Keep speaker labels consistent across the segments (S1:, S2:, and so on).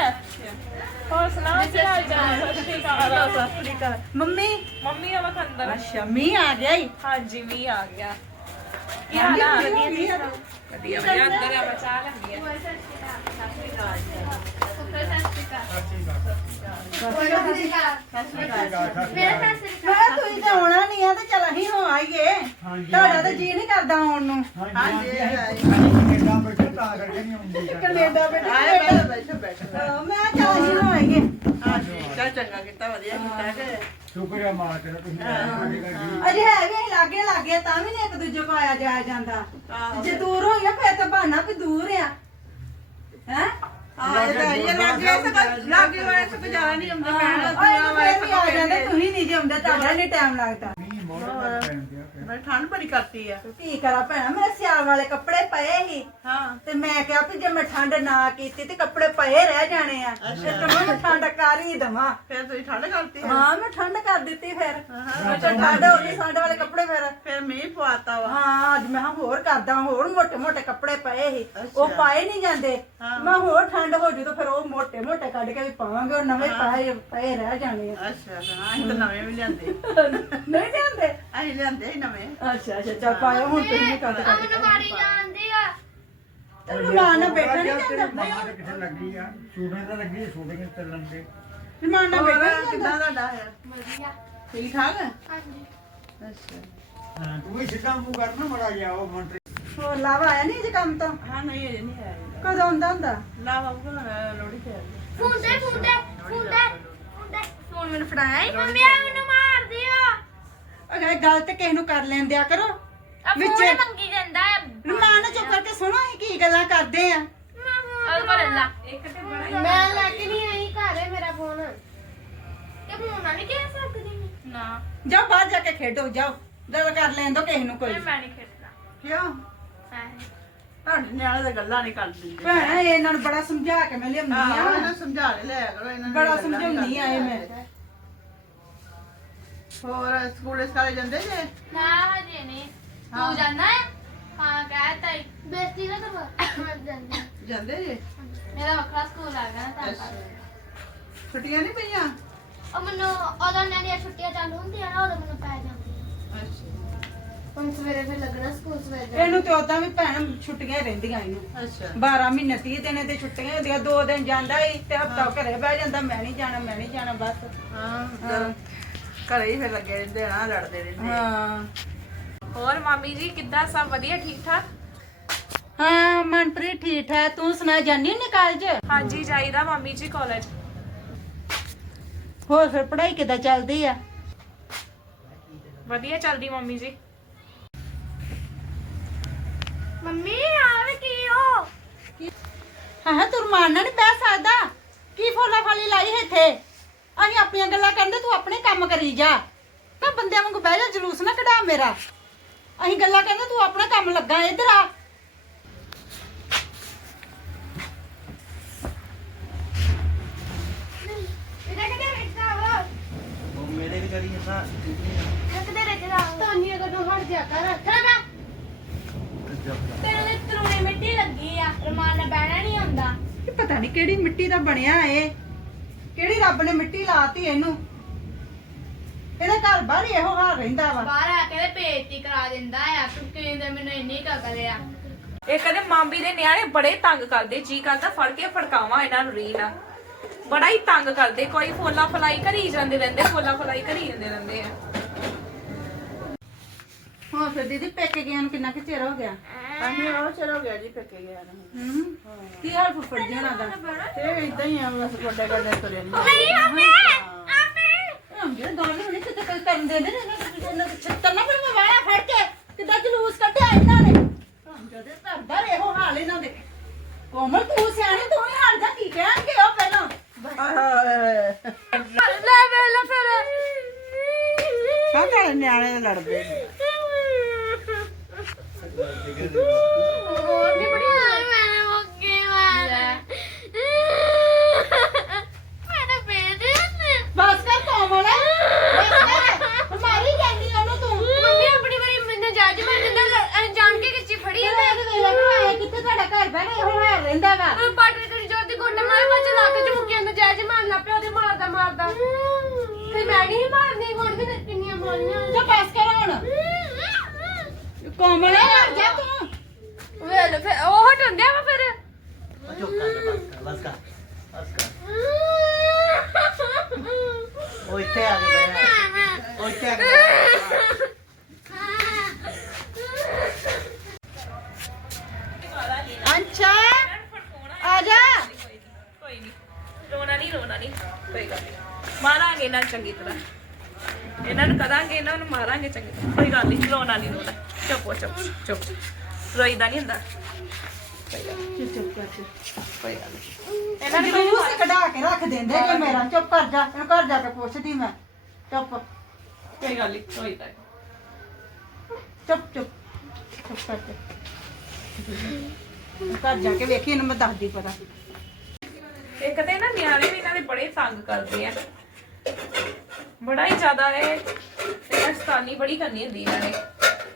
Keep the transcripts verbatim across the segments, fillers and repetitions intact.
S1: ਹੋਰ ਸੁਣਾਓ ਕੀ ਹਾਲ ਚਾਲ? ਸਤਿ ਸ਼੍ਰੀ ਅਕਾਲ।
S2: ਸਤਿ ਸ੍ਰੀ ਅਕਾਲ। ਮੰਮੀ
S1: ਮੰਮੀ ਆ ਅੰਦਰ।
S2: ਅੱਛਾ ਮੀਂਹ ਆ ਗਿਆ ਈ।
S1: ਹਾਂਜੀ ਮੀਂਹ ਆ ਗਿਆ। ਕੀ ਹਾਲ ਆ? ਵਧੀਆ ਵਧੀਆ ਵਧੀਆ। ਅੰਦਰ ਆ ਬਚਾ ਲੈਂਦੀ ਆ।
S2: ਮੈਂ ਤੁਸੀਂ ਤਾਂ ਆਉਣਾ ਨਹੀਂ ਆ ਤੇ ਚਲ ਅਸੀਂ ਹੋ ਆਈਏ। ਤੁਹਾਡਾ ਤਾਂ ਜੀ ਨਹੀਂ ਕਰਦਾ ਆਉਣ ਨੂੰ।
S3: ਹਾਂਜੀ ਕੈਨੇਡਾ ਬੈਠੇ ਤਾਂ ਕਰਕੇ ਨਹੀਂ ਆਉਂਦੀ
S2: ਕੈਨੇਡਾ ਬੈਠੇ
S4: ਆਏ ਬੈਠੋ ਬੈਠੋ ਬੈਠੋ
S2: ਮੈਂ ਚਲ ਅਸੀਂ ਹੋ ਆਈਏ।
S4: ਹਾਂਜੀ ਚੱਲ ਚੰਗਾ ਕੀਤਾ ਵਧੀਆ ਕੀਤਾ ਕਿ
S3: ਸ਼ੁਕਰ ਹੈ ਮਾਂ ਤੇਰਾ ਤੁਸੀਂ ਆਏ ਗੱਡੀ
S2: ਅਜੇ ਹੈ ਵੀ ਅਸੀਂ ਲਾਗੇ ਲਾਗੇ ਤਾਂ ਵੀ ਨਹੀਂ ਇੱਕ ਦੂਜੇ ਕੋ ਆਇਆ ਜਾਇਆ ਜਾਂਦਾ। ਜੇ ਦੂਰ ਹੋ ਗਿਆ ਫਿਰ ਤਾਂ ਬਹਾਨਾ ਵੀ ਦੂਰ ਆ ਹੈ।
S4: ਹਾਂ ਇਹ ਤਾਂ ਇਹ ਲੱਗੇ ਇਸ ਲੱਗੇ ਵਾਲੇ ਸੇ ਗੁਜ਼ਾਰਾ ਨਹੀਂ ਹੁੰਦਾ
S2: ਆਹ ਫਿਰ ਵੀ ਆ ਜਾਂਦੇ ਤੁਸੀਂ ਨਹੀਂ ਜਿਉਂਦੇ ਤੁਹਾਡਾ ਨਹੀਂ ਟਾਈਮ ਲੱਗਦਾ।
S3: ਨਹੀਂ ਮੋੜ ਦਾ ਟਾਈਮ ਦਿਆ
S4: ਮੈਂ ਠੰਡ ਬੜੀ ਕਰਤੀ ਆ
S2: ਕੀ ਕਰਾਂ ਭੈਣਾ ਮੇਰੇ ਸਿਆਲ ਵਾਲੇ ਕੱਪੜੇ ਪਏ ਸੀ
S4: ਹਾਂ
S2: ਤੇ ਮੈਂ ਕਿਹਾ ਵੀ ਜੇ ਮੈਂ ਠੰਡ ਨਾ ਕੀਤੀ ਤੇ ਕੱਪੜੇ ਪਏ ਰਹਿ ਜਾਣੇ ਆ ਤੇ ਮੈਂ ਠੰਡ ਕਰ ਹੀ ਦਵਾਂ।
S4: ਫਿਰ ਤੁਸੀਂ ਠੰਡ ਕਰਤੀ
S2: ਹਾਂ ਮੈਂ ਠੰਡ ਕਰ ਦਿੱਤੀ ਫਿਰ ਮੈਂ ਕਿਹਾ ਠੰਡ ਹੋ ਗਈ ਸਾਡੇ ਵਾਲੇ ਕੱਪੜੇ ਫਿਰ
S4: ਫਿਰ ਮੀਂਹ ਪਵਾਤਾ ਵਾ
S2: ਹਾਂ ਅੱਜ ਮੈਂ ਕਿਹਾ ਹੋਰ ਕਰਦਾ ਹੋਰ ਮੋਟੇ ਮੋਟੇ ਕੱਪੜੇ ਪਏ ਸੀ ਉਹ ਪਾਏ ਨਹੀਂ ਜਾਂਦੇ ਮੈਂ ਹੋਰ ਠੰਡ ਹੋ ਜੂ ਤਾਂ ਫਿਰ ਉਹ ਮੋਟੇ ਮੋਟੇ ਕੱਢ ਕੇ ਵੀ ਪਾਵਾਂਗੇ ਉਹ ਨਵੇਂ ਪਾਏ ਪਏ ਰਹਿ ਜਾਣੇ ਆ।
S4: ਅੱਛਾ ਹਾਂ ਅਸੀਂ ਤਾਂ ਨਵੇਂ ਵੀ ਲਿਆਂਦੇ
S2: ਨਹੀਂ ਜਾਂਦੇ
S4: ਅਸੀਂ ਲਿਆਂਦੇ ਹੀ ਨਵੇਂ
S2: ਅੱਛਾ ਅੱਛਾ ਚੱਲ ਪਾਇਓ ਹੁਣ ਤੁਸੀਂ ਕੱਢ ਕੱਢ
S5: ਮੈਨੂੰ ਮਾਰੀ ਜਾਂਦੀ ਆ।
S2: ਤੇ ਮਾਂ ਨਾਲ ਬੈਠਾ ਨਹੀਂ ਜਾਂਦਾ
S3: ਮਾਂ ਤੇ ਕਿੱਥੇ ਲੱਗੀ ਆ ਸੂਟੇ ਤਾਂ ਲੱਗੀ ਸੂਟੇ ਕਿ ਚੱਲਣ ਦੇ
S2: ਮਾਂ ਨਾਲ ਬੈਠਾ
S4: ਹੋਰ
S2: ਨਹੀਂ
S4: ਕਿੱਦਾਂ
S2: ਜਾਂਦਾ।
S4: ਤੁਹਾਡਾ ਹੈ
S5: ਵਧੀਆ।
S4: ਠੀਕ ਠਾਕ ਹੈ
S5: ਹਾਂਜੀ।
S4: ਅੱਛਾ
S3: ਹਾਂ ਤੂੰ ਵੀ ਸਿੱਧਾ ਮੂੰਹ ਕਰਨਾ ਮੜਾ ਜਾ ਉਹ ਮੰਤਰੀ
S2: ਹੋਰ ਲਾਵਾ ਆਇਆ ਨਹੀਂ ਜੇ ਕੰਮ ਤੋਂ
S4: ਹਾਂ ਨਹੀਂ ਅਜੇ ਨਹੀਂ ਆਇਆ
S2: ਕਦੋਂ ਆਉਂਦਾ ਹੁੰਦਾ।
S4: ਲਾ ਬਾਬੂ ਕੋਲ ਲੋੜੀ ਤੇ
S5: ਫੋਨ ਦੇ ਫੋਨ ਦੇ ਫੋਨ ਦੇ ਫੋਨ ਦੇ ਫੋਨ ਮੈਨੂੰ ਫੜਾਇਆ ਹੀ ਮੰਮੀ ਆ ਮੈਨੂੰ ਮਾਰ ਦਿਓ।
S2: ਅਗਰ ਗੱਲ ਤੇ ਕਿਸੇ ਨੂੰ ਕਰ ਲੈਣ ਦਿਆ ਕਰੋ
S5: ਆ ਫੋਨ ਮੰਗੀ ਜਾਂਦਾ ਹੈ।
S2: ਮਾਂ ਨੇ ਚੁੱਪ ਕਰਕੇ ਸੁਣੋ ਅਸੀਂ ਕੀ ਗੱਲਾਂ ਕਰਦੇ ਆ।
S5: ਅਲ ਪਰ ਅੱਲਾ
S1: ਇੱਕ ਤੇ ਬੜਾ
S5: ਮੈਂ ਲੈ ਕੇ ਨਹੀਂ ਆਈ ਘਰ ਹੈ ਮੇਰਾ ਫੋਨ ਤੇ ਫੋਨ ਨਾਲ ਨਹੀਂ ਕਹਿ ਸਕਦੀ
S1: ਨਾ
S2: ਜਾਓ ਬਾਹਰ ਜਾ ਕੇ ਖੇਡੋ ਜਾਓ ਗੱਲ ਕਰ ਲੈਣ ਦੋ ਕਿਸੇ ਨੂੰ ਕੋਈ।
S1: ਮੈਂ ਨਹੀਂ ਖੇਡਣਾ।
S4: ਕਿਉਂ ਤੁਹਾਡੇ ਨਿਆਣੇ ਤਾਂ ਗੱਲਾਂ ਨਹੀਂ ਕਰਦੇ
S2: ਭੈਣਾ ਇਹਨਾਂ ਨੂੰ ਬੜਾ ਸਮਝਾ ਕੇ ਮੈਂ ਲਿਆਉਂਦੀ
S4: ਹਾਂ
S2: ਆ
S4: ਇਹਨਾਂ ਸਮਝਾ ਲੈ ਲਿਆ ਕਰੋ ਇਹਨਾਂ ਨੂੰ
S2: ਬੜਾ ਸਮਝਾਉਂਦੀ ਆ ਇਹ ਮੈਂ।
S4: ਹੋਰ ਸਕੂਲੇ ਸਕਾਲੇ ਜਾਂਦੇ ਜੇ
S5: ਨਾ ਹਜੇ ਨਹੀਂ ਤੂੰ ਜਾਣਾ ਹੈ ਹਾਂ ਕਹਿਤਾ ਹੀ ਬੇਇੱਜ਼ਤੀ ਨਾ ਕਰਵਾ ਮੈਂ ਜਾਂਦੀ
S4: ਜਾਂਦੇ ਜੇ
S5: ਮੇਰਾ ਵੱਖਰਾ ਸਕੂਲ ਆ ਗਿਆ ਤਾਂ
S4: ਛੁੱਟੀਆਂ ਨਹੀਂ ਪਈਆਂ
S5: ਉਹ ਮੈਨੂੰ ਉਦੋਂ ਉਹਨਾਂ ਦੀਆਂ ਛੁੱਟੀਆਂ ਚਾਲੂ ਹੁੰਦੀਆਂ ਨਾ ਉਦੋਂ ਮੈਨੂੰ ਪੈ ਜਾਂਦੀਆਂ
S4: ਅੱਛਾ
S5: ਹੁਣ ਸਵੇਰੇ ਫਿਰ ਲੱਗਣਾ ਸਕੂਲ ਸਵੇਰੇ
S2: ਇਹਨੂੰ ਤੇ ਉਦਾਂ ਵੀ ਭੈਣ ਛੁੱਟੀਆਂ ਹੀ ਰਹਿੰਦੀਆਂ ਇਹਨੂੰ
S4: ਅੱਛਾ
S2: ਬਾਰਾਂ ਮਹੀਨੇ ਤੀਹ ਦਿਨ ਤੇ ਛੁੱਟੀਆਂ ਹੁੰਦੀਆਂ ਦੋ ਦਿਨ ਜਾਂਦਾ ਈ ਤੇ ਹਫਤਾ ਘਰੇ ਬਹਿ ਜਾਂਦਾ ਮੈਂ ਨਹੀਂ ਜਾਣਾ ਮੈਂ ਨਹੀਂ ਜਾਣਾ ਬਸ।
S4: ਹਾਂ ਘਰ- ਘਰੇ ਹੀ ਫਿਰ ਲੱਗੇ ਰਹਿੰਦੇ ਨਾ ਲੜਦੇ ਰਹਿੰਦੇ
S2: ਹਾਂ
S1: ਹੋਰ ਮਾਮੀ ਜੀ ਕਿੱਦਾਂ ਸਭ ਵਧੀਆ ਠੀਕ ਠਾਕ?
S2: ਹਾਂ ਮਨਪ੍ਰੀਤ ਠੀਕ ਹੈ ਤੂੰ ਸੁਣਾ ਜਾਨੀ ਹੁੰਨੀ ਕਾਲਜ।
S1: ਹਾਂਜੀ ਜਾਈਦਾ ਮਾਮੀ ਜੀ ਕਾਲਜ।
S2: ਹੋਰ ਫਿਰ ਪੜ੍ਹਾਈ ਕਿੱਦਾਂ ਚੱਲਦੀ ਆ।
S1: ਵਧੀਆ ਚੱਲਦੀ ਮੰਮੀ ਜੀ।
S5: ਮੰਮੀ ਆਵੇ ਕੀ ਹੋ
S2: ਹਾਂ ਹਾਂ ਤੂੰ ਮਾਰਨਾ ਨਹੀਂ ਬਹਿ ਸਕਦਾ ਕੀ ਫੋਲਾ ਫਾਲੀ ਲਾਈ ਹੈ ਇੱਥੇ ਅਸੀਂ ਆਪਣੀਆਂ ਗੱਲਾਂ ਕਰਦੇ ਤੂੰ ਆਪਣੇ ਕੰਮ ਕਰੀ ਜਾ ਤਾਂ ਬੰਦਿਆਂ ਵਾਂਗੂ ਬਹਿ ਜਾ ਜਲੂਸ ਨਾ ਕਢਾ ਮੇਰਾ ਅਸੀਂ ਗੱਲਾਂ ਕਰਦੇ ਤੂੰ ਆਪਣਾ ਕੰਮ ਲੱਗਾ ਇੱਧਰ ਆ।
S5: ਇਹਦਾ ਕਿਹਦੇ ਵਿੱਚ ਆਵਾ
S6: ਉਹ ਮੇਰੇ ਵੀ ਕਰੀ ਨਾ
S5: ਕਿਹਦੇ ਵਿੱਚ ਆਵਾ ਤਾਨੀ ਅਗਰ ਤੂੰ ਹਟ ਜਾ ਕਰ ਖੜਾ ਤੇਰੇ ਤਰੂਣੇ ਮਿੱਟੀ ਲੱਗੀ ਆ ਰਮਾਨ ਨਾਲ ਬਹਿਣਾ ਨਹੀਂ ਆਉਂਦਾ
S2: ਇਹ ਪਤਾ ਨਹੀਂ ਕਿਹੜੀ ਮਿੱਟੀ ਦਾ ਬਣਿਆ ਏ ਕਿਹੜੀ ਰੱਬ ਨੇ ਮਿੱਟੀ ਲਾਤੀ ਇਹਨੂੰ ਇਹਦੇ ਘਰ ਬਾਹਰ ਹੀ ਇਹੋ ਹਾਲ ਰਹਿੰਦਾ ਵਾ।
S5: ਬਾਹਰ ਆ ਕੇ ਤੇ ਬੇਇੱਜ਼ਤੀ ਕਰਾ ਦਿੰਦਾ ਆ ਕਿਉਂਕਿ ਤੇ ਮੈਨੂੰ ਇੰਨੀ ਕਕਲ ਆ
S1: ਇਹ ਕਦੇ ਮਾਮੀ ਦੇ ਨਿਆਣੇ ਬੜੇ ਤੰਗ ਕਰਦੇ ਜੀ ਕਰਦਾ ਫੜ ਕੇ ਫੜਕਾਵਾਂ ਇਹਨਾਂ ਨੂੰ ਰੀਲ ਆ ਬੜਾ ਹੀ ਤੰਗ ਕਰਦੇ ਕੋਈ ਫੋਲਾ ਫਲਾਈ ਕਰੀ ਜਾਂਦੇ ਰਹਿੰਦੇ ਫੋਲਾ ਫਲਾਈ ਕਰੀ ਜਾਂਦੇ ਰਹਿੰਦੇ ਆ।
S2: ਹਾਂ ਫਿਰ ਦੀਦੀ ਪੇਕੇ ਗਿਆ ਨੂੰ ਕਿੰਨਾ ਕੁ ਚਿਰ ਹੋ ਗਿਆ।
S4: ਅਸੀਂ ਉਹ ਚਲੋ ਗਿਆ ਜੀ ਪੱਕੇ ਗਿਆ ਨਾ
S2: ਹੂੰ ਕੀ ਹਾਲ ਫੁੱਫੜ ਜੀ ਹੋਣਾ ਦਾ।
S4: ਇਹ ਇਦਾਂ ਹੀ ਆ ਬਸ ਗੋਡੇ ਗੋਡੇ ਤੁਰੇ ਨਹੀਂ
S5: ਨਹੀਂ ਮੰਮੀ ਮੰਮੀ
S2: ਜਿਹੜੇ ਗੱਲ ਹੋਣੀ ਕਿਤੇ ਕੋਈ ਕਰਨ ਦੇ ਨੇ ਇਹਨਾਂ ਦੇ ਛੱਤਰ ਨਾ ਫਿਰ ਵਾਇਆ ਫੜ ਕੇ ਕਿੱਦਾਂ ਜਲੂਸ ਕੱਢਿਆ ਇਹਨਾਂ ਨੇ ਜਦੋਂ ਘਰ ਬਾਹਰ ਇਹੋ ਹਾਲ ਇਹਨਾਂ ਦੇ। ਕੋਮਲ ਤੂੰ ਸਿਆਣੀ ਤੂੰ ਹੀ ਹਟ ਜਾ ਕੀ ਕਹਿਣਗੇ ਉਹ ਪਹਿਲਾਂ
S5: ਲੈ ਵੇ ਲੈ ਫਿਰ
S4: ਹਾਂ ਘਰ ਨਿਆਣੇ ਲੜਦੇ ਨੇ
S5: ਹੋਰ ਵੀ ਬੜੀ ਮੈਂ ਮੁੱਕੇ ਵਾਲਾ ਮੇਰਾ ਬੇਟੇ
S2: ਬਸ ਕਰ ਕੋਮਲ ਬਸ ਕਰ ਮਾਰੀ ਜਾਂਦੀ ਉਹਨੂੰ ਤੂੰ
S5: ਮੰਮੀ ਆਪਣੀ ਵਾਰੀ ਮੈਨੂੰ ਜੱਜ ਮੈਂ ਦਿੰਦਾ ਜਾਣ ਕੇ ਕਿੱਚੀ ਫੜੀ
S2: ਇਹ ਤਾਂ ਇਹਦੇ ਵੇਲੇ ਬਣਾਇਆ ਕਿੱਥੇ ਤੁਹਾਡਾ ਘਰ ਬਹਿ ਇਹੋ ਹਾਲ ਰਹਿੰਦਾ ਵਾ।
S5: ਪਾਟਰ ਕਰੀ ਜੋਰ ਦੀ ਗੁੱਟ ਮਾਰੇ ਬਾਅਦ ਚ ਲਾ ਕੇ ਮੈਂ ਨਹੀਂ ਮਾਰਨੀ ਹੁਣ ਵੀ ਕਿੰਨੀਆਂ ਮਾਰਨੀਆਂ
S2: ਜਾ ਪਾਸ ਕਰ ਹੁਣ ਕੋਮਲ ਹਟ ਜਾ ਤੂੰ
S5: ਵੇਲ ਫਿਰ ਉਹ ਹਟੰਦਿਆ ਵਾ ਫਿਰ
S6: ਉਹ ਚੁੱਪ ਕਰ ਜਾ, ਬਸ ਕਰ ਬਸ ਕਰ ਬਸ ਕਰ ਉਹ ਇੱਥੇ ਆ ਕੇ ਬਹਿ ਜਾ। ਉਹ ਇੱਥੇ ਆ ਕੇ ਬਹਿ ਜਾ।
S2: ਅੰਸ਼ਾ ਆ ਜਾ
S1: ਕੋਈ ਨਹੀਂ ਰੋਣਾ ਨਹੀਂ ਰੋਣਾ ਨਹੀਂ ਕੋਈ ਗੱਲ ਨਹੀਂ ਮਾਰਾਂਗੇ ਇਹਨਾਂ ਨੂੰ ਚੰਗੀ ਤਰ੍ਹਾਂ ਇਹਨਾਂ ਨੂੰ ਕਰਾਂਗੇ ਇਹਨਾਂ ਨੂੰ ਮਾਰਾਂਗੇ ਚੰਗੀ ਤਰ੍ਹਾਂ ਕੋਈ ਗੱਲ ਨਹੀਂ ਰੋਣਾ ਨਹੀਂ ਰੋਣਾ ਚੁੱਪ ਚੁੱਪ ਚੁੱਪ ਰੋਈਦਾ ਨਹੀਂ ਹੁੰਦਾ ਕੋਈ ਗੱਲ ਨੀ,
S2: ਚੁੱਪ ਕਰ
S1: ਕੋਈ ਗੱਲ ਨਹੀਂ
S2: ਇਹਨਾਂ ਨੂੰ ਜਲੂਸ ਕਢਾ ਕੇ ਰੱਖ ਦਿੰਦੇ ਕਿ ਮੇਰਾ ਚੁੱਪ ਕਰ ਜਾ ਇਹਨੂੰ ਘਰ ਜਾ ਕੇ ਪੁੱਛਦੀ ਮੈਂ ਚੁੱਪ
S1: ਕੋਈ ਗੱਲ ਨਹੀਂ ਰੋਈਦਾ
S2: ਚੁੱਪ ਚੁੱਪ ਚੁੱਪ ਕਰ ਜਾ ਘਰ ਜਾ ਕੇ ਵੇਖੀ ਇਹਨੂੰ ਮੈਂ ਦੱਸਦੀ ਪਤਾ
S1: ਇੱਕ ਤੇ ਨਾ ਨਿਆਣੇ ਵੀ ਇਹਨਾਂ ਦੇ ਬੜੇ ਤੰਗ ਕਰਦੇ ਆ ਬੜਾ ਹੀ ਜ਼ਿਆਦਾ ਇਹ ਸਤਾਨੀ ਬੜੀ ਕਰਨੀ ਹੁੰਦੀ ਇਹਨਾਂ ਨੇ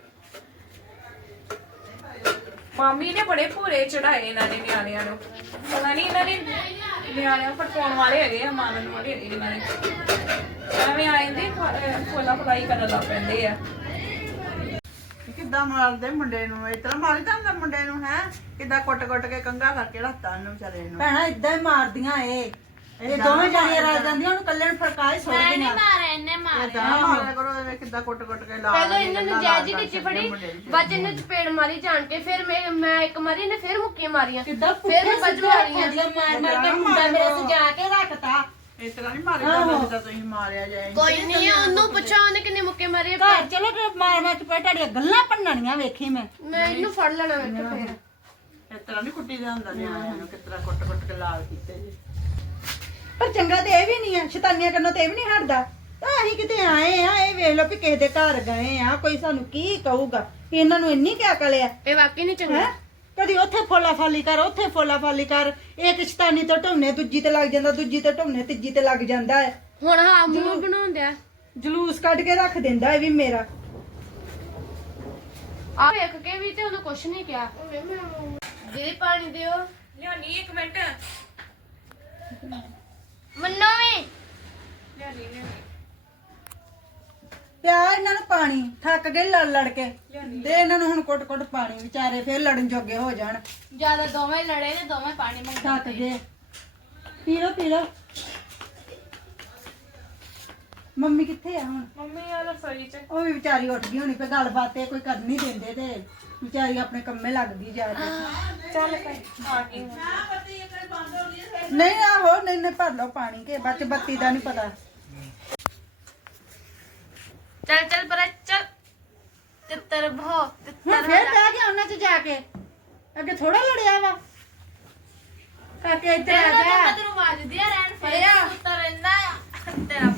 S1: ਮਾਮੀ ਨੇ ਬੜੇ ਭੂਰੇ ਚੜਾਏ ਇਹਨਾਂ ਨੇ ਨਿਆਣਿਆਂ ਨੂੰ ਪਤਾ ਨਹੀਂ ਇਹਨਾਂ ਨੇ ਨਿਆਣਿਆਂ ਫਟਾਉਣ ਵਾਲੇ ਹੈਗੇ ਆ ਮਾਰਨ ਵਾਲੇ ਹੈਗੇ ਇਹਨਾਂ ਨੇ ਐਵੇਂ ਆ ਜਾਂਦੇ ਫੋਲਾ ਫਲਾਈ ਕਰਨ ਲੱਗ ਪੈਂਦੇ ਆ
S4: ਕਿੱਦਾਂ ਮਾਰਦੇ ਮੁੰਡੇ ਨੂੰ ਇਸ ਤਰ੍ਹਾਂ ਮਾਰੀ ਤਾਂ ਮੁੰਡੇ ਨੂੰ ਹੈ ਕਿੱਦਾਂ ਕੁੱਟ-ਕੁੱਟ ਕੇ ਕੰਗਾ ਕਰਕੇ ਰੱਖਤਾ ਉਹਨੂੰ ਵਿਚਾਰੇ ਨੂੰ
S2: ਭੈਣਾ ਇਦਾਂ ਹੀ ਮਾਰਦੀਆਂ ਇਹ ਇਹ ਦੋਵੇਂ ਜਾਣੀਆਂ ਰਹਿ ਜਾਂਦੀਆਂ ਉਹਨੂੰ ਕੱਲੇ ਨੂੰ ਫੜਕਾ ਹੀ ਸੁੱਟ
S5: ਮੈਂ ਨਹੀਂ
S2: ਦਿੰਦੀਆਂ
S5: ਮਾਰਿਆ ਇਹਨੇ ਮਾਰਿਆ
S4: ਇਦਾਂ ਮਾਰਿਆ ਕਰੋ ਐਵੇਂ ਕਿੱਦਾਂ ਕੁੱਟ-ਕੁੱਟ ਕੇ ਲਾ
S5: ਪਹਿਲਾਂ ਇਹਨਾਂ ਨੂੰ ਜੈਜੀ ਵਿੱਚ ਫੜੀ ਬਾਅਦ ਇਹਨੇ ਚਪੇੜ ਮਾਰੀ ਜਾਣ ਕੇ ਫਿਰ ਮੈਂ ਮੈਂ ਇੱਕ ਮਾਰੀ ਇਹਨੇ ਫਿਰ ਮੁੱਕੀਆਂ ਮਾਰੀਆਂ
S2: ਕਿੱਦਾਂ
S5: ਫਿਰ
S2: ਪੁੱਠੇ
S5: ਬੱਜ
S2: ਸਿੱਧੇ
S5: ਮਾਰੀਆਂ
S2: ਹੱਥਾਂ ਦੀਆਂ ਮਾਰ ਮਾਰ ਕੇ ਮੁੰਡਾ ਮੇਰਾ ਸਜਾ ਕੇ ਰੱਖਤਾ
S4: ਇਸ ਤਰ੍ਹਾਂ ਨਹੀਂ ਮਾਰੀ ਜਾਂਦਾ ਜਿੱਦਾਂ ਤੁਸੀਂ ਮਾਰਿਆ ਜਾਏ
S5: ਕੋਈ ਨਹੀਂ ਉਹਨੂੰ ਪੁੱਛਾ ਉਹਨੇ ਕਿੰਨੇ ਮੁੱਕੇ ਮਾਰੇ ਆ।
S2: ਘਰ ਚਲੋ ਤੇ ਮਾਰ ਮਾਰ ਚਪੇੜ ਤੁਹਾਡੀਆਂ ਗੱਲਾਂ ਭੰਨਣੀਆਂ ਵੇਖੀ ਮੈਂ
S5: ਮੈਂ ਇਹਨੂੰ ਫੜ ਲੈਣਾ ਵੇਖ ਫਿਰ
S4: ਇਸ ਤਰ੍ਹਾਂ ਨਹੀਂ ਕੁੱਟੀ ਦਾ ਹੁੰਦਾ ਨਿਆਣਿਆਂ ਨੂੰ ਕਿਸ ਤਰ੍ਹਾਂ ਕੁੱਟ-ਕੁੱਟ ਕੇ ਲਾਲ ਕੀਤੇ ਜੀ
S2: ਪਰ ਚੰਗਾ ਤੇ ਇਹ ਵੀ ਨਹੀਂ ਆ ਸ਼ੈਤਾਨੀਆਂ ਕਰਨੋਂ ਤੇ ਇਹ ਵੀ ਨਹੀਂ ਹਟਦਾ ਤਾਂ ਅਸੀਂ ਕਿਤੇ ਆਏ ਆ ਇਹ ਵੇਖ ਲਓ ਵੀ ਕਿਸੇ ਦੇ ਘਰ ਗਏ ਆ ਕੋਈ ਸਾਨੂੰ ਕੀ ਕਹੂਗਾ ਕਿ ਇਹਨਾਂ ਨੂੰ ਇੰਨੀ ਕਿਆ ਕਲੇ ਆ
S5: ਇਹ ਵਾਕਈ ਨਹੀਂ ਚੰਗਾ
S2: ਹੈ ਕਦੀ ਉੱਥੇ ਫੋਲਾ ਫਾਲੀ ਕਰ ਉੱਥੇ ਫੋਲਾ ਫਾਲੀ ਕਰ ਇੱਕ ਸ਼ੈਤਾਨੀ ਤੋਂ ਢੋਨੇ ਦੂਜੀ ਤੇ ਲੱਗ ਜਾਂਦਾ ਦੂਜੀ ਤੇ ਢੋਨੇ ਤੀਜੀ ਤੇ ਲੱਗ ਜਾਂਦਾ ਹੈ
S5: ਹੁਣ ਹਾਂ ਮੂੰਹ ਬਣਾਉਂਦਿਆ
S2: ਜਲੂਸ ਕੱਢ ਕੇ ਰੱਖ ਦਿੰਦਾ ਇਹ ਵੀ ਮੇਰਾ
S5: ਆ ਵੇਖ ਕੇ ਵੀ ਤੇ ਉਹਨੂੰ ਕੁਛ ਨਹੀਂ ਕਿਹਾ ਦੇ ਪਾਣੀ ਦਿਓ
S1: ਲਿਆਨੀ ਇੱਕ ਮਿੰਟ
S5: ਮੰਨੋ ਵੀ
S1: ਲਿਆਨੀ ਲਿਆਨੀ
S2: ਪਿਆ ਇਹਨਾਂ ਨੂੰ ਪਾਣੀ ਥੱਕ ਗਏ ਲੜ ਲੜ ਕੇ ਦੇ ਇਹਨਾਂ ਨੂੰ ਹੁਣ ਕੁੱਟ ਕੁੱਟ ਪਾਣੀ ਵਿਚਾਰੇ ਫੇਰ ਲੜਨ ਜੋਗੇ ਹੋ ਜਾਣ
S5: ਜਿਆਦਾ ਦੋਵੇਂ ਲੜੇ ਤੇ ਦੋਵੇਂ ਪਾਣੀ ਮੰਗਦੇ
S2: ਥੱਕ ਗਏ ਪੀ ਲੋ ਪੀ ਲੋ ਮੰਮੀ ਕਿੱਥੇ ਆ ਹੁਣ
S1: ਮੰਮੀ ਆ ਰਸੋਈ ਚ
S2: ਉਹ ਵੀ ਵਿਚਾਰੀ ਉੱਠ ਗਈ ਹੋਣੀ ਪਈ ਗੱਲਬਾਤ ਤੇ ਕੋਈ ਕਰ ਨਹੀਂ ਦਿੰਦੇ ਤੇ ਵਿਚਾਰੀ ਆਪਣੇ ਕੰਮੇ ਲੱਗਦੀ ਜਾ ਕੇ
S1: ਚੱਲ ਭਾਈ ਆ ਗਈ ਹੁਣ।
S2: ਨਹੀਂ ਆਹੋ ਨਹੀਂ ਨਹੀਂ ਭਰ ਲਓ ਪਾਣੀ ਕੇ ਬੱਚ ਬੱਤੀ ਦਾ ਨਹੀਂ ਪਤਾ
S5: ਚੱਲ ਚੱਲ ਪਰ ਚੱਲ ਤਿੱਤਰ ਭੋ
S2: ਹੁਣ
S5: ਤਿੱਤਰ
S2: ਫੇਰ ਬਹਿ ਗਿਆ ਉਹਨਾਂ ਚ ਜਾ ਕੇ ਅੱਗੇ ਥੋੜਾ ਲੜਿਆ ਵਾ ਕਾਕੇ ਇੱਥੇ ਆ
S5: ਤੇਰਾ
S2: ਜਾ
S5: ਤਾਂ ਤੈਨੂੰ ਵੱਜਦੀ ਆ ਰਹਿਣ ਫੇਰ ਉੱਤਰ ਰਹਿੰਦਾ ਆ ਤੇਰਾ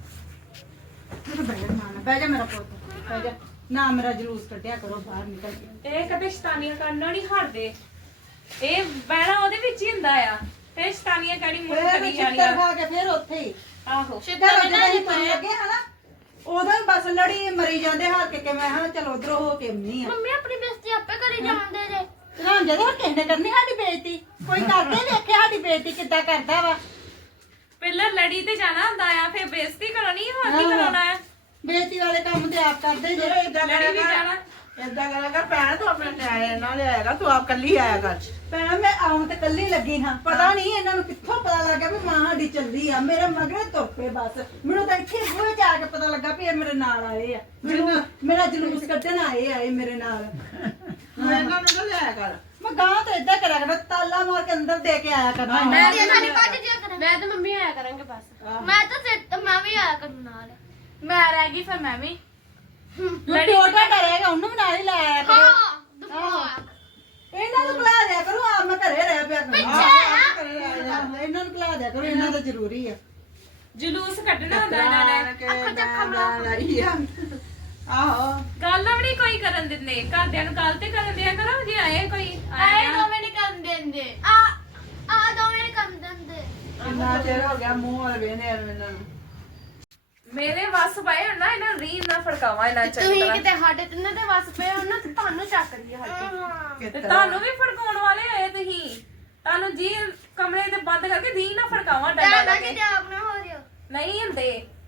S2: ਤੂੰ ਬਹਿ ਜਾ ਮਾਨਾ ਬਹਿ ਜਾ ਮੇਰਾ ਪੁੱਤ ਬਹਿ ਜਾ ਨਾ ਮੇਰਾ ਜਲੂਸ ਕੱਢਿਆ ਕਰੋ ਬਾਹਰ ਨਿਕਲ ਕੇ
S1: ਇਹ ਕਦੇ ਸ਼ਤਾਨੀਆਂ ਕਰਨਾ ਨਹੀਂ ਹਟਦੇ ਇਹ ਬਹਿਣਾ ਉਹਦੇ ਵਿੱਚ ਹੀ ਹੁੰਦਾ ਆ ਤੇ ਸ਼ਤਾਨੀਆਂ ਕਰੀ ਮੁੜ
S2: ਫੇਰ
S1: ਕਰੀ
S2: ਚਿੱਤਰ
S1: ਜਾਣੀਆਂ
S2: ਖਾ ਕੇ ਫੇਰ ਉੱਥੇ ਹੀ
S1: ਆਹੋ
S2: ਸਿੱਧਾ ਜਦੋਂ ਅਸੀਂ ਤੁਰਨ ਲੱਗੇ ਹਨਾ ਉਦੋਂ ਹੀ ਬਸ ਲੜੀ ਮਰੀ ਜਾਂਦੇ ਹਾਰ ਕੇ ਕਿ ਮੈਂ ਹਾਂ ਚਲੋ ਉਧਰੋਂ ਹੋ ਕੇ ਆਉਣੀ ਆ
S5: ਮੰਮੀ ਆਪਣੀ ਬੇਇੱਜ਼ਤੀ ਆਪੇ ਕਰੀ ਜਾਂਦੇ ਜੇ
S2: ਨਾ ਜਦੋਂ ਕਿਸੇ ਨੇ ਕਰਨੀ ਸਾਡੀ ਬੇਇੱਜ਼ਤੀ ਕੋਈ ਕਰਦੇ ਵੇਖਿਆ ਸਾਡੀ ਬੇਇੱਜ਼ਤੀ ਕਿੱਦਾਂ ਕਰਦਾ ਵਾ
S1: ਪਹਿਲਾਂ ਲੜੀ ਤੇ ਜਾਣਾ ਹੁੰਦਾ ਆ ਫਿਰ ਬੇਇੱਜ਼ਤੀ ਕਰਾਉਣੀ ਹੋਰ ਕੀ ਕਰਾਉਣਾ ਆ
S2: ਬੇਇੱਜ਼ਤੀ ਵਾਲੇ ਕੰਮ ਤੇ ਆਪ ਕਰਦੇ ਜੇ
S4: ਇਦਾਂ
S1: ਲੜੀ ਵੀ ਜਾਣਾ
S4: ਇਦਾਂ ਕਰਿਆ ਕਰ ਭੈਣ ਤੂੰ ਆਪਣੇ ਨਿਆਣੇ ਨਾਲ ਆਏਗਾ ਤੂੰ ਆਪ ਕੱਲੀ ਆਇਆ ਕਰ
S2: ਭੈਣਾ ਮੈਂ ਆਉਂ ਤੇ ਕੱਲੀ ਲੱਗੀ ਹਾਂ ਪਤਾ ਨਹੀਂ ਇਹਨਾਂ ਨੂੰ ਕਿੱਥੋਂ ਪਤਾ ਲੱਗਾ ਵੀ ਮਾਂ ਸਾਡੀ ਚੱਲੀ ਆ ਮੇਰੇ ਮਗਰੇ ਤੁਰ ਪਏ ਬਸ ਮੈਨੂੰ ਤਾਂ ਇੱਥੇ ਬੂਹੇ 'ਚ ਆ ਕੇ ਪਤਾ ਲੱਗਾ ਵੀ ਇਹ ਮੇਰੇ ਨਾਲ ਆਏ ਆ ਮੈਨੂੰ ਮੇਰਾ ਜਲੂਸ ਕੱਢਣ ਆਏ ਆਏ ਮੇਰੇ ਨਾਲ
S4: ਮੈਂ ਇਹਨਾਂ ਨੂੰ ਨਾ ਲਿਆਇਆ ਕਰ
S2: ਮੈਂ ਗਾਂ ਤਾਂ ਏਦਾਂ ਕਰਿਆ ਕਰਨਾ ਤਾਲਾ ਮਾਰ ਕੇ ਅੰਦਰ ਦੇ ਕੇ ਆਇਆ ਕਰਨਾ
S5: ਮੈਂ ਤੇ ਖਾਲੀ ਭੱਜ ਜਿਆ ਕਰਾਂ ਮੈਂ ਤੇ ਮੰਮੀ ਆਇਆ ਕਰਾਂਗੇ ਬਸ ਮੈਂ ਤਾਂ ਸਿੱਟ ਮੈਂ ਵੀ ਆਇਆ ਕਰਨ ਨਾਲ ਮੈਂ ਰਹਿ ਗਈ ਫਿਰ ਮੈਂ ਵੀ
S2: ਲੜੀ ਉਹਦਾ ਡਰੇਗਾ ਉਹਨੂੰ ਵੀ ਨਾਲ ਹੀ ਲੈ ਆਇਆ ਕਰੋ
S5: ਹਾਂ
S2: ਇਹਨਾਂ ਨੂੰ ਬੁਲਾ ਦਿਆ ਕਰੋ ਆ ਮੈਂ ਘਰੇ ਰਹਿ ਪਿਆ ਕਰੂੰ ਇਹਨਾਂ ਨੂੰ ਬੁਲਾ ਦਿਆ ਕਰੋ ਇਹਨਾਂ ਦਾ ਜ਼ਰੂਰੀ ਆ
S1: ਜਲੂਸ ਕੱਢਣਾ ਹੁੰਦਾ ਇਹਨਾਂ ਨੇ
S4: ਅੱਖ ਚੱਖਾ ਲਾਈ ਆ ਆਹੋ
S1: ਗੱਲ ਵੀ ਨਹੀਂ ਕੋਈ ਕਰਨ ਦਿੰਦੇ ਘਰਦਿਆਂ ਨੂੰ ਗੱਲ ਤੇ ਕਰਨ ਦਿਆ ਕਰੋ ਜੇ ਆਏ ਕੋਈ
S5: ਆਏ
S1: ਆਇਆ
S5: ਦੋਵੇਂ ਨਹੀਂ ਕਰਨ ਦਿੰਦੇ ਆ ਆ ਦੋਵੇਂ ਨਹੀਂ ਕਰਨ ਦਿੰਦੇ
S4: ਕਿੰਨਾ ਚਿਰ ਹੋ ਗਿਆ ਮੂੰਹ ਵਾਲ ਵੇਨੇ ਇਹਨਾਂ ਨੂੰ
S1: ਮੇਰੇ ਵੱਸ ਪਏ ਹੁਣ ਨਾ ਇਹਨਾਂ ਨੂੰ ਰੀਲ ਨਾ ਫੜਕਾਵਾਂ ਇਹਨਾਂ ਚੰਗੀ
S5: ਤੁਸੀਂ
S1: ਤਰ੍ਹਾਂ
S5: ਕਿਤੇ ਸਾਡੇ ਤਿੰਨੇ ਦੇ ਵਸ ਪਏ ਹੋ ਨਾ ਤੇ ਤੁਹਾਨੂੰ ਚੱਕ ਲਈਏ ਹਲਕੇ
S1: ਤੇ ਤੁਹਾਨੂੰ ਵੀ ਫੜਕਾਉਣ ਵਾਲੇ ਆਏ ਤੁਸੀਂ ਤੁਹਾਨੂੰ ਜੀ ਕਮਰੇ ਤੇ ਬੰਦ ਕਰਕੇ ਰੀ ਨਾ ਫੜਕਾਵਾਂ ਡੰਡਾ ਲਾ ਕੇ
S5: ਆਪ ਨਾ ਹੋ ਜਿਓ
S1: ਨਹੀਂ ਹੁੰਦੇ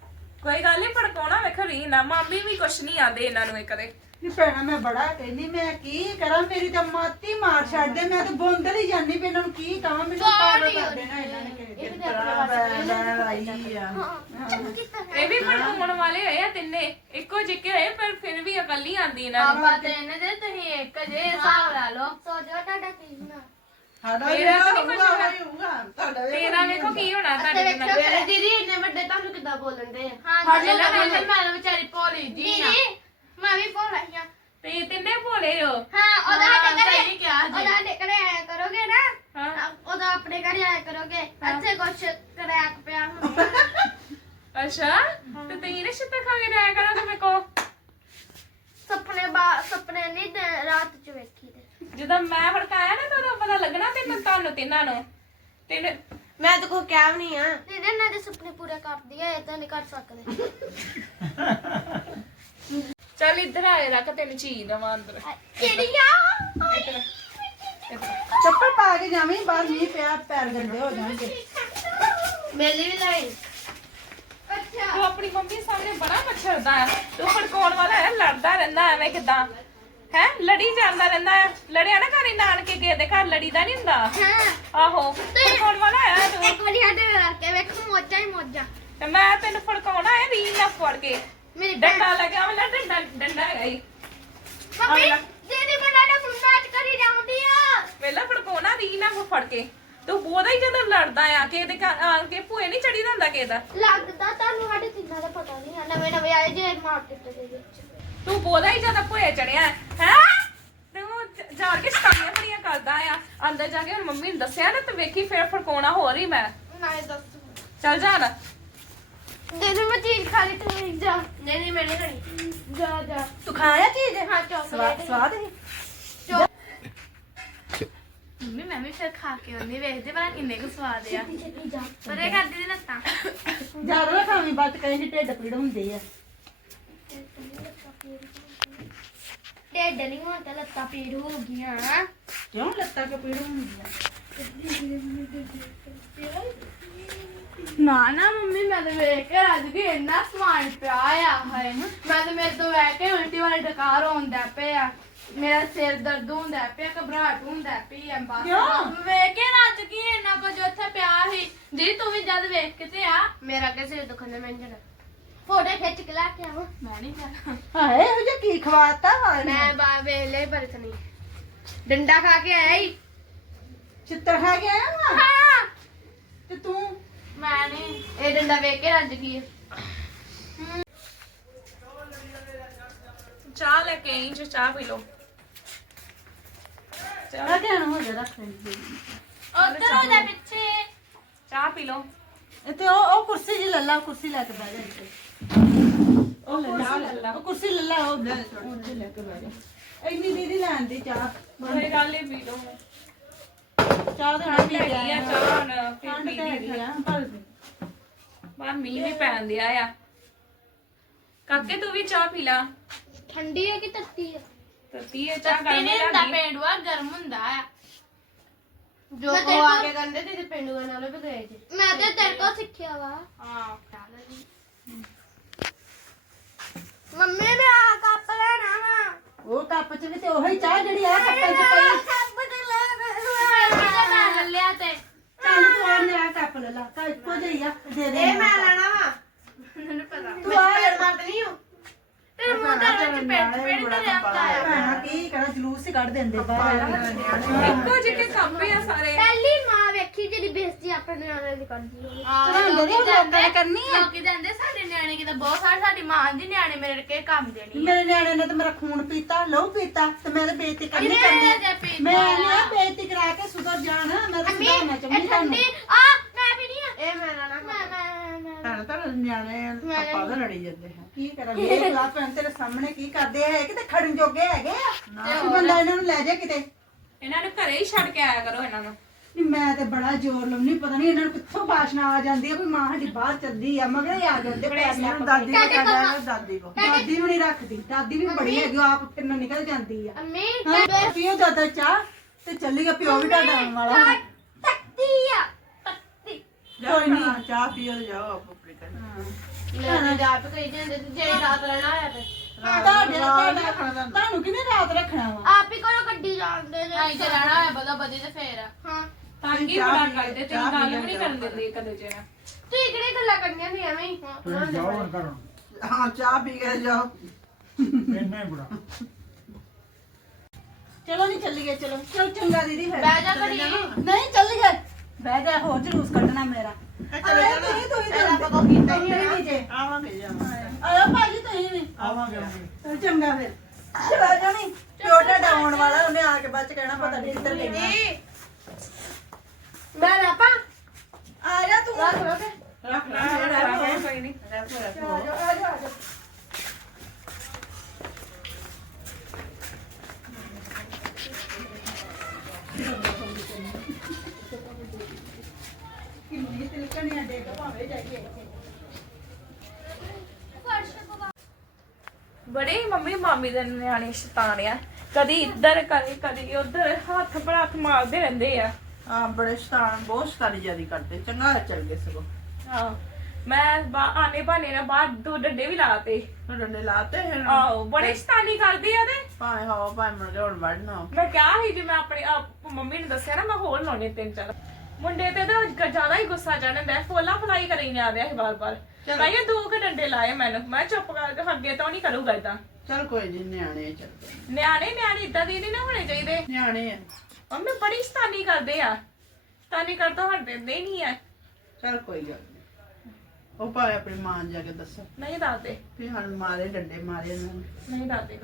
S1: ਕੋਈ ਗੱਲ ਨਹੀਂ ਫੜਕਾਉਣਾ ਵੇਖ ਰੀ ਨਾ ਮਾਮੀ ਵੀ ਕੁਛ ਨਹੀਂ ਆਂਦੇ ਇਹਨਾਂ ਨੂੰ ਇਹ ਕਦੇ
S2: ਨੀ ਭੈਣਾ ਮੈਂ ਬੜਾ ਕਹਿੰਦੀ ਮੈਂ ਕੀ ਕਰਾਂ ਮੇਰੀ ਤਾਂ ਮਾਤੀ ਮਾਰ ਛੱਡਦੇ ਮੈਂ ਤਾਂ ਬੋਂਦਲ ਹੀ ਜਾਂਦੀ ਵੀ ਇਹਨਾਂ ਨੂੰ ਕੀ ਕਹਾਂ ਮੈਨੂੰ ਪਾਗਲ ਕਰ ਦੇਣਾ ਇਹਨਾਂ ਨੇ ਕਿਸੇ ਦਿਨ।
S4: ਤਰ੍ਹਾਂ ਬੈ ਬੈ ਆਈ ਆ
S1: ਇਹ ਵੀ ਫੜਕਾਉਣ ਵਾਲੇ ਹੋਏ ਆ ਤਿੰਨੇ ਇੱਕੋ ਜਿਹੇ ਹੋਏ ਪਰ ਫਿਰ ਵੀ ਅਕਲੀ ਆਂਦੀ ਇਹਨਾਂ ਨੂੰ
S5: ਆਪਾਂ ਤੇ ਇਹਨੇ ਦੇ ਤੁਸੀਂ ਇੱਕ ਜੇ ਹਿਸਾਬ ਲਾ ਲਓ ਸੋ ਜੋ ਤੁਹਾਡਾ ਕੀ ਨਾ
S4: ਸਾਡਾ
S1: ਮੇਰਾ ਤਾਂ ਨੀ
S4: ਹੋਊਗਾ
S1: ਕੁਛ
S4: ਉਹੀ ਹੋਊਗਾ ਤੁਹਾਡਾ ਵੀ
S1: ਤੇਰਾ ਵੇਖੋ ਕੀ ਹੋਣਾ ਤੁਹਾਡੇ ਨਾਲ
S5: ਮੇਰੇ ਦੀਦੀ ਇੰਨੇ ਵੱਡੇ ਤੁਹਾਨੂੰ ਕਿੱਦਾਂ ਬੋਲਣ ਦੇ ਹਾਂ
S1: ਸਾਡੇ ਨਾਲ
S5: ਮੈਂ ਤਾਂ ਵਿਚਾਰੀ ਭੋਲੀ ਜੀ ਆ ਮੈਂ ਵੀ ਭੋਲਾ ਹੀ ਆ
S1: ਤੇ ਤਿੰਨੇ ਭੋਲੇ ਹੋ
S5: ਹਾਂ ਉਹਦਾ ਸਾਡੇ ਘਰੇ
S1: ਸਹੀ ਕਿਹਾ ਜੀ
S5: ਉਹਦਾ ਸਾਡੇ ਘਰੇ ਆਇਆ ਕਰੋਗੇ ਨਾ
S1: ਹਾਂ
S5: ਉਹਦਾ ਆਪਣੇ ਘਰੇ ਆਇਆ ਕਰੋਗੇ ਇੱਥੇ ਕੁਛ ਕਰੈਕ ਪਿਆ ਹੁੰਦਾ
S1: ਅੱਛਾ ਤੇ ਤੇਰੇ ਛਿੱਤਰ ਖਾ ਕੇ ਜਾਇਆ ਕਰੋਗੇ ਮੇਰੇ ਕੋ
S5: ਸੁਪਨੇ ਬਾ ਸੁਪਨੇ ਨਹੀਂ ਦਿਨ- ਰਾਤ ਚ ਵੇਖੀ ਦੇ
S1: ਜਦੋਂ ਮੈਂ ਫੜਕਾਇਆ ਨਾ ਤਾਂ ਉਦੋਂ ਪਤਾ ਲੱਗਣਾ ਤੈਨੂੰ ਤੁਹਾਨੂੰ ਤਿੰਨਾਂ ਨੂੰ ਤੈਨੂੰ
S5: ਮੈਂ ਤਾਂ ਕੋਈ ਕਿਹਾ ਨਹੀਂ ਆ ਦੀਦੀ ਇਹਨਾਂ ਦੇ ਸੁਪਨੇ ਪੂਰੇ ਕਰਦੀ ਆ ਇਹ ਤਾਂ ਨਹੀਂ ਕਰ ਸਕਦੇ
S1: ਚੱਲ ਇੱਧਰ ਆਏ ਰੱਖ ਤੈਨੂੰ ਚੀਜ਼ ਦਵਾਂ ਅੰਦਰ
S5: ਕਿਹੜੀਆਂ
S1: ਇੱਧਰ ਇੱਧਰ
S2: ਚੱਪਲ ਪਾ ਕੇ ਜਾਵੀਂ ਬਾਹਰ ਮੀਂਹ ਪਿਆ ਪੈਰ ਗੰਦੇ ਹੋ ਜਾਣਗੇ
S5: ਮੇਲੀ ਵੀ ਲਈ
S1: ਤੂੰ ਆਪਣੀ ਮੰਮੀ ਸਾਹਮਣੇ ਬੜਾ ਮੱਛਰਦਾ ਹੈ ਤੂੰ ਫੜਕਾਉਣ ਵਾਲਾ ਹੈ ਲੜਦਾ ਰਹਿੰਦਾ ਐਵੇਂ ਕਿਦਾਂ ਹੈ ਲੜੀ ਜਾਂਦਾ ਰਹਿੰਦਾ ਹੈ ਲੜਿਆ ਨਾ ਘਰੇ ਨਾਨਕੇ ਕਿਸੇ ਦੇ ਘਰ ਲੜੀਦਾ ਨਹੀਂ ਹੁੰਦਾ
S5: ਹਾਂ
S1: ਆਹੋ ਫੜਕਾਉਣ ਵਾਲਾ ਹੈ ਤੂੰ
S5: ਇੱਕ ਵਾਰੀ ਸਾਡੇ ਨਾਲ ਕੇ ਵੇਖ ਮੋਜਾ ਹੀ ਮੋਜਾ
S1: ਤੇ ਮੈਂ ਤੈਨੂੰ ਫੜਕਾਉਣਾ ਹੈ ਰੀਲ ਨਾ ਫੜ ਕੇ
S5: ਮੇਰੀ ਭੈਣ
S1: ਡੰਡਾ ਲੱਗਿਆ ਵਾਲਾ ਡੰਡਾ ਡੰਡਾ ਹੈਗਾ ਹੀ
S5: ਮੰਮੀ ਦੀਦੀ ਬਣਾ ਦਾ ਮੈਚ ਕਰੀ ਜਾਂਦੀ ਆ
S1: ਪਹਿਲਾਂ ਫੜਕਾਉਣਾ ਰੀਲ ਨਾ ਫੜ ਕੇ ਤੂੰ ਬਹੁਤਾ ਹੀ ਜਦੋਂ ਲੜਦਾ ਆ ਕਿਸੇ ਦੇ ਘਰ ਆ ਕੇ ਭੂਏ ਨਹੀਂ ਚੜੀ ਹੁੰਦਾ ਕਿਸੇ ਦਾ
S5: ਲੱਗਦਾ ਤੁਹਾਨੂੰ ਸਾਡੇ ਤਿੰਨਾਂ ਦਾ ਪਤਾ ਨਹੀਂ ਆ ਨਵੇਂ ਨਵੇਂ ਆਏ ਜੇ ਮਾਰਕੀਟ ਦੇ ਵਿੱਚ
S1: ਤੂੰ ਬਹੁਤਾ ਹੀ ਜਦੋਂ ਭੂਏ ਚੜਿਆ ਹੈ ਤੂੰ ਜ- ਜਾ ਕੇ ਸ਼ਤਾਨੀਆਂ ਬੜੀਆਂ ਕਰਦਾ ਆ ਅੰਦਰ ਜਾ ਕੇ ਹੁਣ ਮੰਮੀ ਨੂੰ ਦੱਸਿਆ ਨਾ ਤੇ ਵੇਖੀ ਫਿਰ ਫੜਕਾਉਣਾ ਹੋਰ ਹੀ ਮੈਂ
S5: ਨਾਲੇ ਦੱਸ
S1: ਚੱਲ ਜਾ ਨਾ
S5: ਦੀਦੀ ਮੈਂ ਚੀਜ਼ ਖਾ ਲਈ ਤੂੰ ਜਾ ਨਹੀਂ ਨਹੀਂ ਮੈਂ ਨਹੀਂ ਖਾਣੀ ਜਾ ਜਾ
S2: ਤੂੰ ਖਾਇਆ ਚੀਜ਼
S5: ਹਾਂ
S2: ਸਵਾਦ
S5: ਚੋਕਲੇਟ
S2: ਸਵਾਦ ਹੈ
S5: ਮੰਮੀ ਮੈਂ ਵੀ ਫਿਰ ਖਾ ਕੇ ਉਹਨੇ ਵੇਖਦੇ ਭਲਾ ਕਿੰਨੇ ਕੁ ਸਵਾਦ ਆ ਪਰ ਇਹ ਕਰਦੀ ਦੀ ਲੱਤਾਂ
S2: ਜ਼ਿਆਦਾ ਨਾ ਖਾਵੀਂ ਬਾਤ ਕਹਿੰਦੀ ਢਿੱਡ ਪੀੜ ਹੁੰਦੀ ਆ
S5: ਢਿੱਡ ਨਹੀਂ ਹੁਣ ਤਾਂ ਲੱਤਾਂ ਪੀੜ ਹੋ ਗਈਆਂ
S2: ਕਿਉਂ ਲੱਤਾਂ ਕਿ ਪੀੜ ਹੁੰਦੀ ਆ
S5: ਨਾ ਨਾ ਮੰਮੀ ਮੈਂ ਤਾਂ ਵੇਖ ਕੇ ਰੱਜ ਗਈ ਇੰਨਾ ਸਮਾਨ ਪਿਆ ਆ ਹਾਏ ਮੈਂ ਤਾਂ ਮੇਰੇ ਤੋਂ ਵੇਖ ਕੇ ਉਲਟੀ ਵਾਲੀ ਡਕਾਰ ਹੁੰਦਾ ਪਿਆ ਮੇਰਾ ਸਿਰ ਦਰਦ ਹੁੰਦਾ ਪਿਆ ਘਬਰਾਹਟ ਹੁੰਦਾ ਪਈ ਆ ਬਸ
S2: ਕਿਉਂ?
S5: ਵੇਖ ਕੇ ਰੱਜ ਗਈ ਇੰਨਾ ਕੁਝ ਉੱਥੇ ਪਿਆ ਸੀ ਜੀ ਤੂੰ ਵੀ ਜਦ ਵੇਖ ਕੇ ਤੇ ਆ ਮੇਰਾ ਕਿ ਸਿਰ ਦੁਖਦਾ ਮੈਂ ਜਣਾ ਫੋਟੋ ਖਿੱਚ ਕੇ ਲਾ ਕੇ ਆਵਾਂ ਮੈਂ ਨਹੀਂ ਕਰਨਾ
S2: ਹਾਏ ਇਹੋ ਜਿਹਾ ਕੀ ਖਵਾਤਾ ਵਾ ਇਹਨੇ?
S5: ਮੈਂ ਬਾ ਵੇਲੇ ਬਰਤ ਨਹੀਂ ਡੰਡਾ ਖਾ ਕੇ ਆਇਆ ਹੀ
S2: ਚਿੱਤਰ ਖਾ ਕੇ ਆਇਆ ਵਾ
S5: ਹਾਂ
S2: ਤੇ ਤੂੰ
S5: ਮੈਂ ਨਹੀਂ ਇਹ ਡੰਡਾ ਵੇਖ ਕੇ ਰੱਜ ਗਈ
S1: ਚਾਹ ਲੈ ਕੇ ਆਈ ਜੋ ਚਾਹ ਪੀ ਲਓ
S2: ਆ ਧਿਆਨ ਹੋ ਜਾ ਰੱਖ ਲੈਂਦੀ
S5: ਉਧਰ ਉਹਦੇ ਪਿੱਛੇ
S1: ਚਾਹ ਪੀ ਲਓ
S2: ਇਹ ਤੇ ਉਹ ਉਹ ਕੁਰਸੀ ਜੀ ਲੱਲਾ ਕੁਰਸੀ ਲੈ ਕੇ ਬਹਿ ਜਾ ਇੱਥੇ ਉਹ ਲੈ ਲਾ ਉਹ ਕੁਰਸੀ ਲੱਲਾ ਉਹ ਉੱਥੇ ਲੈ ਕੇ ਬਹਿ ਜਾ ਇੰਨੀ ਦੀਦੀ ਲੈਣ ਦੀ ਚਾਹ
S1: ਕੋਈ ਗੱਲ ਨਹੀਂ ਪੀ ਲਓ
S2: ਚਾਹ ਦੇ ਨਾਲ ਪੀ
S1: ਹੈਗੀ
S2: ਗਿਆ
S1: ਆ ਚਾਹ ਹੁਣ ਫਿਰ
S2: ਠੰਡ
S1: ਪੀ
S2: ਤਾਂ
S1: ਲਈ
S2: ਹੈਗੀ ਆ ਪਰ
S1: ਬਾਹਰ ਮੀਂਹ ਵੀ ਪੈਣ ਦਿਆ ਆ ਕਾਕੇ ਤੂੰ ਵੀ ਚਾਹ ਪੀ ਲਾ
S5: ਠੰਡੀ ਹੈ ਕਿ ਤੱਤੀ ਹੈ
S1: ਤੱਤੀ ਹੈ ਚਾਹ ਗਰਮ
S5: ਨਹੀਂ ਹੁੰਦਾ ਪੇਂਡੂਆ ਗਰਮ ਹੁੰਦਾ ਆ ਜੋ ਕੋ ਆ ਕੇ ਕਹਿੰਦੇ ਤੇ ਪੇਂਡੂਆ ਨਾਲ ਵੀ ਗਏ ਜੀ ਮੈਂ ਤੇ ਤੇਰੇ ਕੋਲ ਸਿੱਖਿਆ ਵਾ ਹਾਂ ਮੰਮੀ ਨੇ ਆ ਕੱਪ ਲੈਣਾ ਵਾ
S2: ਉਹ ਕੱਪ ਚ ਵੀ ਤੇ ਉਹੀ ਚਾਹ ਜਿਹੜੀ ਆ ਕੱਪਾਂ ਚ ਪਈ
S5: ਕੱਪ ਤੇ ਲੈ ਮੈਂ ਲਿਆ ਤੇ
S2: ਚੱਲ ਤੂੰ ਆ ਲਿਆ ਕੱਪ ਲੈ ਲਾ ਕਾ ਇੱਕੋ ਜਿਹੀ ਆ ਦੇ ਦੇ
S5: ਇਹ ਮੈਂ ਲੈਣਾ ਵਾ ਮੈਨੂੰ ਪਤਾ
S2: ਤੂੰ ਆ ਲੈ
S5: ਮਰਦ ਨਹੀਂ ਹੋ ਤੇਰੇ ਮੂੰਹ ਦੇ ਵਿੱਚ ਪੇਟ ਪੇਟ ਤੇ ਜਾਂਦਾ ਆ
S2: ਭੈਣਾ ਕੀ ਕਰਾਂ ਜਲੂਸ ਹੀ ਕੱਢ ਦਿੰਦੇ ਬਾਹਰ
S1: ਇੱਕੋ ਜਿਹੇ ਕੱਪ ਆ ਸਾਰੇ
S5: ਪਹਿਲੀ ਮਾਂ ਵੇਖੀ ਜਿਹੜੀ ਬੇਇੱਜ਼ਤੀ ਆਪਣੇ ਨਿਆਣੇ ਦੀ ਕਰਦੀ ਹੋਈ
S2: ਤੂੰ ਦੇ ਲੋਕਾਂ ਕਰਨੀ ਆ
S5: ਲੋਕੀ ਕਹਿੰਦੇ ਸਾਡੇ ਨਿਆਣੇ ਕਿਤੇ ਬਹੁਤ ਸਾਰੇ ਸਾਡੀ ਮਾਂ ਦੀ ਨਿਆਣੇ ਮੇਰੇ ਕੇ ਕੰਮ ਦੇਣੀ
S2: ਮੇਰੇ ਨਿਆਣੇ ਨੇ ਤੇ ਮੇਰਾ ਖੂਨ ਪੀਤਾ ਲਹੂ ਪੀਤਾ ਤੇ ਮੈਂ ਤੇ ਬੇਇੱਜ਼ਤੀ ਕਰਨੀ ਕਰਨੀ ਮੈਂ ਨਹੀਂ ਬੇਇੱਜ਼ਤੀ ਕਰਾ ਕੇ ਸੁਧਰ ਜਾਣਾ ਮੈਂ ਤਾਂ ਸੁਧਰਨਾ ਚਾਹੁੰਦੀ ਤੁਹਾਨੂੰ
S5: ਆ ਮੈਂ ਵੀ ਨਹੀਂ ਇਹ ਮੈਂ ਨਾ ਮੈਂ ਮੈਂ
S4: ਭੈਣ ਤਾਂ ਨਿਆਣੇ ਪਾਪਾ ਦਾ ਲੜੀ ਜਾਂਦੇ ਹੈ
S2: ਕੀ ਕਰਾਂ ਵੇਖ ਲਾ ਭੈਣ ਤੇਰੇ ਸਾਹਮਣੇ ਕੀ ਕਰਦੇ ਆ ਕਿਤੇ ਖੜਨ ਜੋਗੇ ਹੈਗੇ ਆ ਤੂੰ ਬੰਦਾ ਇਹਨਾਂ ਨੂੰ ਲੈ ਜਾ ਕਿਤੇ
S1: ਇਹਨਾਂ ਨੂੰ ਘਰੇ ਹੀ ਛੱਡ ਕੇ ਆਇਆ ਕਰੋ ਇਹਨਾਂ ਨੂੰ
S2: ਨਹੀਂ ਮੈਂ ਤੇ ਬੜਾ ਜ਼ੋਰ ਲਾਉਣੀ ਪਤਾ ਨਹੀਂ ਇਹਨਾਂ ਨੂੰ ਕਿੱਥੋਂ ਬਾਸ਼ਨਾ ਆ ਜਾਂਦੀ ਆ ਕੋਈ ਮਾਂ ਸਾਡੀ ਬਾਹਰ ਚੱਲਦੀ ਆ ਮਗਰ ਹੀ ਆ ਜਾਂਦੇ ਪੈਰ ਨਾਲ
S4: ਮੈਨੂੰ ਦਾਦੀ ਕੋ ਕਹਿੰਦਾ ਦਾਦੀ ਕੋ
S2: ਦਾਦੀ ਨੂੰ ਨਹੀਂ ਰੱਖਦੀ ਦਾਦੀ ਵੀ ਬੜੀ ਹੈਗੀ ਉਹ ਆਪ ਫਿਰਨੋਂ ਨਿਕਲ ਜਾਂਦੀ ਆ
S5: ਅੰਮੀ
S2: ਹਾਂ ਪੀਓ ਦਾਦਾ ਚਾਹ ਤੇ ਚੱਲੀ ਗਿਆ ਪਿਓ ਵੀ ਤੁਹਾਡਾ ਆਉਣ ਵਾਲਾ ਹੁਣ।
S5: ਤੱਤੀ ਆ ਤੱਤੀ
S4: ਕੋਈ ਨਹੀਂ ਚਾਹ ਪੀਓ ਤੇ ਜਾਓ ਆਪੋ ਆਪਣੀ ਘਰ
S5: ਮੈਂ ਤਾਂ ਰਾਤ ਕਹੀ ਜਾਂਦੇ ਤੇ ਜੇ ਰਾਤ ਰਹਿਣਾ ਹੋਇਆ ਤੇ
S2: ਤੁਹਾਡੇ
S4: ਰਾਤ ਨਹੀਂ ਰੱਖਣਾ ਤੁਹਾਨੂੰ।
S2: ਤੁਹਾਨੂੰ ਕਿਹਨੇ ਰਾਤ ਰੱਖਣਾ ਵਾ
S5: ਆਪ ਹੀ ਕੋਲੋਂ ਗੱਡੀ ਜਾਂਦੇ ਨੇ ਆਈ ਤੇ ਰਹਿਣਾ ਹੋਇਆ ਬਦੋ ਬਦੀ ਤੇ ਫੇਰ ਹਾਂ
S1: ਤੰਗ ਹੀ ਬੜਾ ਕਰਦੇ ਤੇ ਗੱਲ ਵੀ ਨਹੀਂ ਕਰਨ ਦਿੰਦੇ ਕਦੇ ਜਿਹੜਾ
S5: ਤੁਸੀਂ ਕਿਹੜੇ ਗੱਲਾਂ ਕਰਨੀਆਂ ਨੇ ਐਵੇਂ ਹੀ
S3: ਤੁਸੀਂ ਜਾਓ ਹੁਣ ਘਰੋਂ
S4: ਹਾਂ ਚਾਹ ਪੀ ਕੇ ਜਾਓ
S3: ਇੰਨਾ ਹੀ ਬੜਾ
S2: ਚਲੋ ਨਹੀਂ ਚੱਲੀਏ ਚਲੋ ਚਲ ਚੰਗਾ ਦੀਦੀ ਫਿਰ
S5: ਬਹਿ ਜਾ ਘੜੀ
S2: ਨਹੀਂ ਚੱਲੀਏ ਬਹਿ ਜਾ ਹੋਰ ਜਲੂਸ ਕੱਢਣਾ ਮੇਰਾ
S4: ਚਲੇ
S2: ਅਰੇ
S4: ਜਾਣਾ।
S2: ਤੁਸੀਂ ਤੁਸੀਂ
S4: ਇਹਦਾ
S2: ਤਾਂ
S4: ਪਤਾ ਕੀਤਾ ਹੀ
S2: ਤੁਸੀਂ ਵੀ ਜੇ
S4: ਆਵਾਂਗੇ ਜਾਵਾਂਗੇ
S2: ਆਇਓ ਭਾਜੀ ਤੁਸੀਂ ਵੀ
S3: ਆਵਾਂਗੇ ਆਵਾਂਗੇ
S2: ਚਲ ਚੰਗਾ ਫਿਰ ਚਲਾ ਜਾਣੀ ਪਿਓ ਢਾਡਾ ਆਉਣ ਵਾਲਾ ਉਹਨੇ ਆ ਕੇ ਬਾਅਦ ਚ ਕਹਿਣਾ ਪਤਾ ਨਹੀਂ ਕਿੱਧਰ ਗਈਆਂ
S5: ਮੈਂ ਰਾਪਾ
S2: ਆ ਜਾ ਤੂੰ
S5: ਰੱਖ ਲੋ ਤੇ
S4: ਰੱਖ ਲੈ
S1: ਨਾ,
S4: ਰੱਖ ਲੈ
S1: ਨਾ, ਕੋਈ ਨਹੀਂ
S4: ਰੱਖ ਲੈ
S2: ਆ ਜਾ ਆ ਜਾ ਆ ਜਾ ਕਿੰਨੀ ਤਿਲਕਣੀਆਂ ਡੇਕ ਭਾਵੇਂ ਜਾਈਏ ਇੱਥੇ
S1: ਬੜੇ ਹੀ ਮੰਮੀ ਮਾਮੀ ਦੇ ਨਿਆਣੇ ਸ਼ੈਤਾਨ ਆ ਕਦੀ ਇੱਧਰ ਕਦੀ ਕਦੀ ਉੱਧਰ ਹੱਥ ਪਰ ਹੱਥ ਮਾਰਦੇ ਰਹਿੰਦੇ ਆ
S4: ਹਾਂ ਬੜੇ ਸ਼ਤਾਨ ਬਹੁਤ ਸ਼ਤਾਨੀ ਜਿਆਦੀ ਕਰਦੇ ਚੰਗਾ ਚੱਲ ਗਏ ਸਗੋਂ
S1: ਹਾਂ ਮੈਂ ਬਾ ਆਨੇ ਬਾਨੇ ਨਾਲ ਬਾਹਰ ਦੋ ਡੰਡੇ ਵੀ ਲਾਤੇ
S4: ਡੰਡੇ ਲਾਤੇ ਹਨ
S1: ਆਹੋ ਬੜੇ ਸ਼ੈਤਾਨੀ ਕਰਦੇ ਆ ਤੇ
S4: ਭਾਵੇਂ ਹਵਾ ਭਾਵੇਂ ਮੁੜ ਕੇ ਹੁਣ ਵੜਨਾ
S1: ਮੈਂ ਕਿਹਾ ਸੀ ਜੇ ਮੈਂ ਆਪਣੇ ਆਪ ਮੰਮੀ ਨੂੰ ਦੱਸਿਆ ਨਾ ਮੈਂ ਹੋਰ ਲਾਉਣੇ ਤਿੰਨ ਚਾਰ ਮੁੰਡੇ ਤੇ ਤਾਂ ਗ- ਜ਼ਿਆਦਾ ਹੀ ਗੁੱਸਾ ਚੜ੍ਹਦਾ ਫੋਲਾ ਫਲਾਈ ਕਰੀ ਜਾਂਦੇ ਸੀ ਬਾਰ ਬਾਰ
S4: ਚਲੋ।
S1: ਕਹੀਏ ਦੋ ਕੁ ਡੰਡੇ ਲਾਏ ਮੈਨੂੰ ਮੈਂ ਚੁੱਪ ਕਰਕੇ ਅੱਗੇ ਤੋਂ ਨਹੀਂ ਕਰੂਗਾ ਇਦਾਂ
S4: ਚਲ ਕੋਈ ਨਹੀਂ ਨਿਆਣੇ ਆ, ਚੱਲ ਕੋਈ ਨੀ।
S1: ਨਿਆਣੇ ਨਿਆਣੇ ਇਦਾਂ ਦੀ ਨਹੀਂ ਨਾ ਹੋਣੇ ਚਾਹੀਦੇ
S4: ਨਿਆਣੇ ਆ
S1: ਮੰਮੀ ਬੜੀ ਸ਼ੈਤਾਨੀ ਕਰਦੇ ਆ ਸ਼ੈਤਾਨੀ ਕਰਦਾ ਹਟ ਦਿੰਦੇ ਹੀ ਨਹੀਂ ਆ
S4: ਚਲ ਕੋਈ ਗੱਲ ਨੀ ਉਹ ਭਾਵੇਂ ਆਪਣੀ ਮਾਂ ਨੂੰ ਜਾ ਕੇ ਦੱਸੋ
S1: ਨਹੀਂ ਦੱਸਦੇ
S4: ਵੀ ਹਨ ਮਾਰੇ ਡੰਡੇ ਮਾਰੇ ਇਹਨਾਂ ਨੇ
S1: ਨਹੀਂ ਦੱਸਦੇ